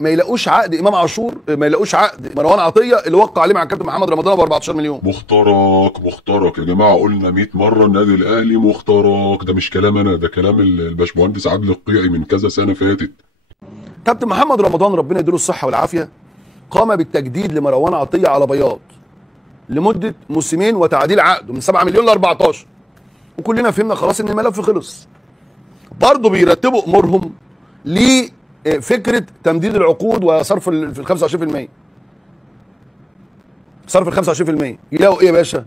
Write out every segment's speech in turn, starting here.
ما يلاقوش عقد امام عاشور، ما يلاقوش عقد مروان عطيه اللي وقع عليه مع الكابتن محمد رمضان ب 14 مليون. مخترق يا جماعه، قلنا 100 مره النادي الاهلي مخترق، ده مش كلام انا، ده كلام الباشمهندس عادل القيعي من كذا سنه فاتت. كابتن محمد رمضان ربنا يديله الصحه والعافيه قام بالتجديد لمروان عطيه على بياض لمده موسمين وتعديل عقده من 7 مليون ل 14، وكلنا فهمنا خلاص ان الملف خلص. برضه بيرتبوا امورهم لفكره تمديد العقود وصرف ال 25%. صرف ال 25% يلاقوا ايه يا باشا؟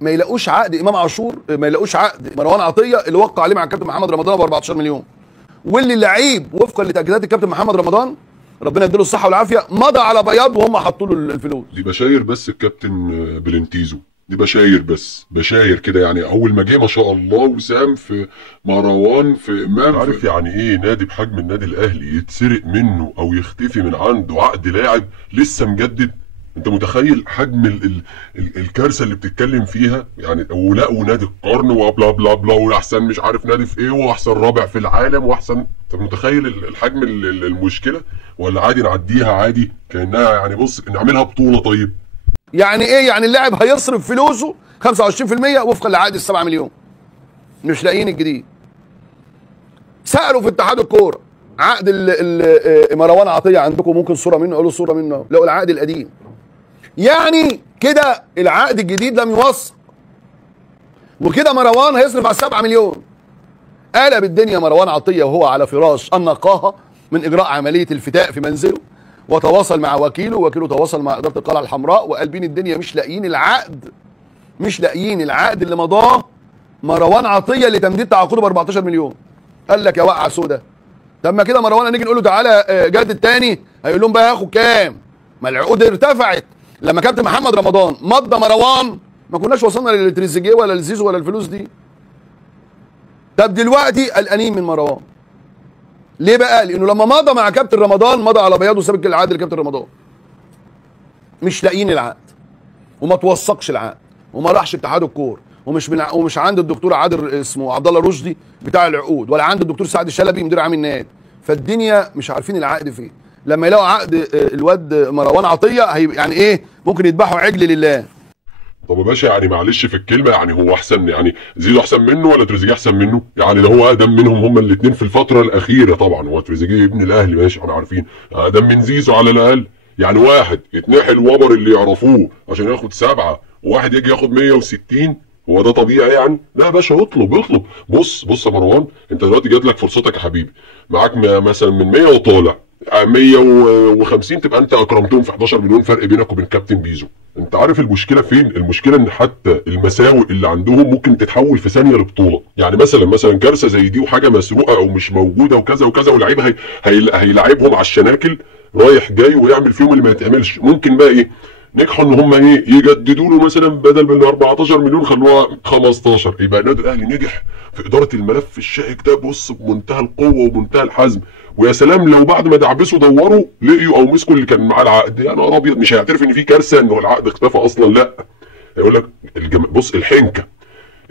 ما يلاقوش عقد امام عاشور، ما يلاقوش عقد مروان عطيه اللي وقع عليه مع الكابتن محمد رمضان ب 14 مليون، واللي اللعيب وفقا لتاكيدات الكابتن محمد رمضان ربنا يديله الصحه والعافيه مضى على بياض وهم حطوا له الفلوس. دي بشاير بس الكابتن بلنتيزو، دي بشاير بس، بشاير كده يعني. اول ما جه ما شاء الله وسام في مروان في امام، عارف يعني ايه نادي بحجم النادي الاهلي يتسرق منه او يختفي من عنده عقد لاعب لسه مجدد؟ انت متخيل حجم الكارثه اللي بتتكلم فيها يعني؟ ولقوا نادي القرن وبلا بلا بلا واحسن مش عارف نادي في ايه واحسن رابع في العالم واحسن. انت متخيل الحجم المشكله؟ ولا عادي نعديها عادي كانها يعني بص نعملها بطوله؟ طيب يعني ايه؟ يعني اللاعب هيصرف فلوسه 25% وفقا لعقد ال7 مليون، مش لاقيين الجديد. سالوا في اتحاد الكوره عقد مروان عطيه عندكم ممكن صوره منه؟ قالوا صوره منه، لقوا العقد القديم. يعني كده العقد الجديد لم يوثق، وكده مروان هيصرف على 7 مليون. قلب الدنيا مروان عطيه وهو على فراش النقاهه من اجراء عمليه الفتاء في منزله، وتواصل مع وكيله تواصل مع اداره القلعه الحمراء، وقلبين الدنيا مش لاقيين العقد، مش لاقيين العقد اللي مضاه مروان عطيه لتمديد تعاقده ب 14 مليون. قال لك يا وقع سودا، طب ما كده مروان هنيجي نقول له تعالى جدد تاني، هيقول لهم بقى هاخد كام؟ ما العقود ارتفعت. لما كابتن محمد رمضان مضى مروان ما كناش وصلنا للتريزيجيه ولا لزيزو ولا الفلوس دي. طب دلوقتي قلقانين من مروان ليه بقى؟ لانه لما مضى مع كابتن رمضان مضى على بياض وساب العقد لكابتن رمضان. مش لاقيين العقد وما توثقش العقد وما راحش اتحاد الكوره ومش عند الدكتور عادل اسمه عبد الله رشدي بتاع العقود، ولا عند الدكتور سعد الشلبي مدير عام النادي. فالدنيا مش عارفين العقد فين. لما يلاقوا عقد الواد مروان عطيه يعني ايه؟ ممكن يذبحوا عجل لله. طب يا باشا يعني معلش في الكلمه، يعني هو احسن؟ يعني زيزو احسن منه ولا تريزيجيه احسن منه؟ يعني ده هو اقدم منهم هما الاثنين في الفتره الاخيره. طبعا هو تريزيجيه ابن الاهلي ماشي احنا عارفين، اقدم من زيزو على الاقل. يعني واحد يتنحي الوبر اللي يعرفوه عشان ياخد 7، وواحد يجي ياخد 160، هو ده طبيعي يعني؟ لا يا باشا اطلب. بص يا مروان، انت دلوقتي جات لك فرصتك يا حبيبي، معاك مثلا من 100 وطالع 150 تبقى انت اكرمتهم في 11 مليون فرق بينك وبين كابتن بيزو. انت عارف المشكله فين؟ المشكله ان حتى المساوئ اللي عندهم ممكن تتحول في ثانيه لبطوله. يعني مثلا كارثه زي دي وحاجه مسروقه او مش موجوده وكذا وكذا، ولاعيب هيلاعبهم على الشناكل رايح جاي ويعمل فيهم اللي ما يتعملش. ممكن بقى ايه؟ نجحوا ان هم ايه؟ يجددوا له مثلا بدل من 14 مليون خلوها 15، يبقى النادي الاهلي نجح في اداره الملف الشائك ده بص بمنتهى القوه ومنتهى الحزم. ويا سلام لو بعد ما دعبسوا دوروا لقيوا او مسكوا اللي كان معاه العقد، يا نهار ابيض، مش هيعترف ان في كارثه انه العقد اختفى اصلا، لا يقول لك بص الحنكه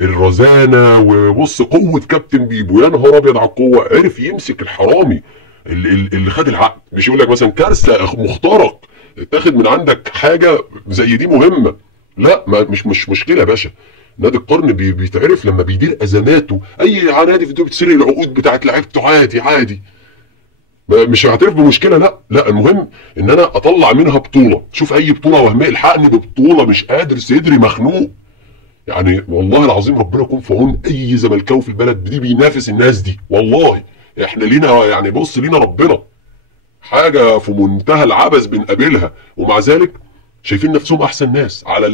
الرزانه وبص قوه كابتن بيبو، يا نهار ابيض على القوه، عرف يمسك الحرامي اللي خد العقد. مش يقول لك مثلا كارثه مخترق اتاخد من عندك حاجه زي دي مهمه، لا مش مشكله يا باشا. نادي القرن بيتعرف لما بيدير ازماته. اي نادي في الدنيا بتسرق العقود بتاعت لعيبته عادي، مش هعترف بمشكله، لا المهم ان انا اطلع منها بطوله. شوف اي بطوله وهميه الحقني ببطوله، مش قادر صدري مخنوق يعني. والله العظيم ربنا يكون في عون اي زملكاوي في البلد دي بينافس الناس دي. والله احنا لينا يعني بص لينا ربنا حاجه في منتهى العبث بنقابلها، ومع ذلك شايفين نفسهم احسن ناس على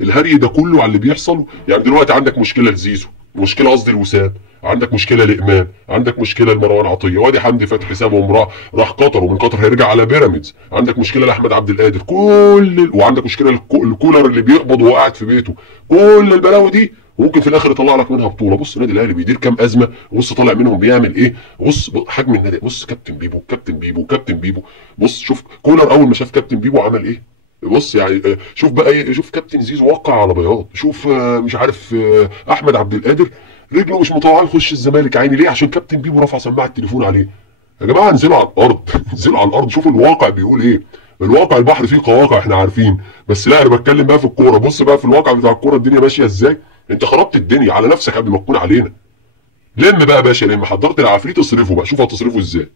الهري ده كله، على اللي بيحصل. يعني دلوقتي عندك مشكله لزيزو، مشكله قصدي لوسام، عندك مشكله لامام، عندك مشكله لمروان عطيه، وادي حمدي فتحي سابهم راح قطر، ومن قطر هيرجع على بيراميدز، عندك مشكله لاحمد عبد القادر، وعندك مشكله للكولر اللي بيقبض وهو قاعد في بيته. كل البلاوي دي ممكن في الاخر يطلع لك منها بطوله. بص النادي الاهلي بيدير كام ازمه، بص طالع منهم بيعمل ايه. بص حجم النادي، بص كابتن بيبو. بص شوف كولر اول ما شاف كابتن بيبو عمل ايه. بص يعني شوف بقى ايه، شوف كابتن زيزو وقع على بياض، شوف مش عارف احمد عبد القادر رجله مش مطوعه يخش الزمالك عيني ليه؟ عشان كابتن بيبو رفع سماعه التليفون عليه. يا جماعه انزلوا على الارض انزلوا على الارض، شوفوا الواقع بيقول ايه. الواقع البحر فيه قواقع احنا عارفين، بس لا انا بتكلم بقى في الكوره. بص بقى في الواقع بتاع الكوره الدنيا ماشيه ازاي. انت خربت الدنيا على نفسك قبل ما تكون علينا. لم بقى يا باشا، لما حضرت العفريت اصرفه بقى، شوف هتصرفه ازاي.